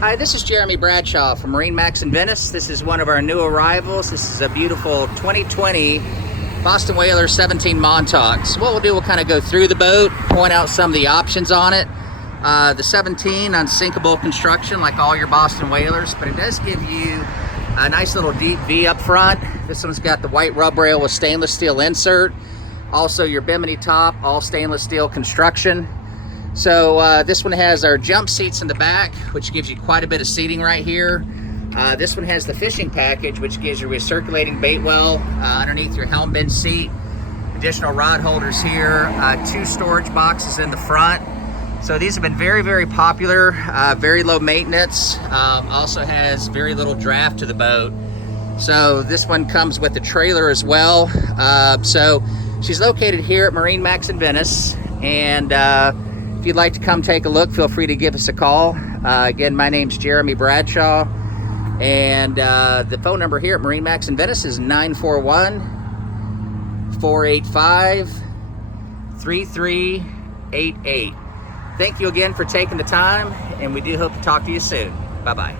Hi, this is Jeremy Bradshaw from MarineMax Venice. This is one of our new arrivals. This is a beautiful 2020 Boston Whaler 17 Montauk. So what we'll do, we'll kind of go through the boat, point out some of the options on it. The 17, unsinkable construction like all your Boston Whalers, but it does give you a nice little deep V up front. This one's got the white rub rail with stainless steel insert. Also your bimini top, all stainless steel construction. So this one has our jump seats in the back, which gives you quite a bit of seating right here. This one has the fishing package, which gives you recirculating bait well underneath your helm bin seat. Additional rod holders here, 2 storage boxes in the front. So these have been very, very popular, very low maintenance. Also has very little draft to the boat. So this one comes with a trailer as well. So she's located here at MarineMax Venice, and if you'd like to come take a look, feel free to give us a call. Again, my name's Jeremy Bradshaw, and the phone number here at MarineMax Venice is 941-485-3388. Thank you again for taking the time, and we do hope to talk to you soon. Bye-bye.